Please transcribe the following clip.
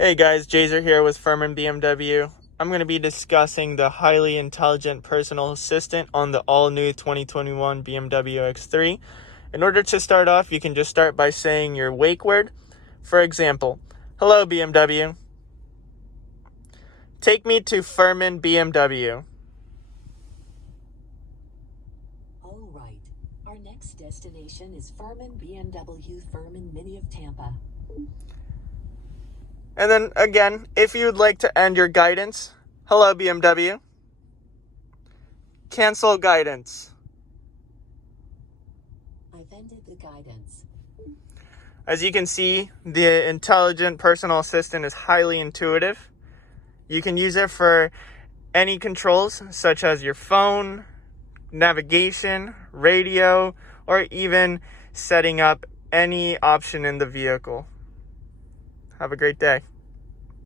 Hey guys, Jazer here with Ferman BMW. I'm going to be discussing the highly intelligent personal assistant on the all-new 2021 BMW X3. In order to start off, you can just start by saying your wake word. For example, hello BMW. Take me to Ferman BMW. All right. Our next destination is Ferman BMW Ferman Mini of Tampa. And then again, if you'd like to end your guidance, hello BMW. Cancel guidance. I've ended the guidance. As you can see, the intelligent personal assistant is highly intuitive. You can use it for any controls, such as your phone, navigation, radio, or even setting up any option in the vehicle. Have a great day.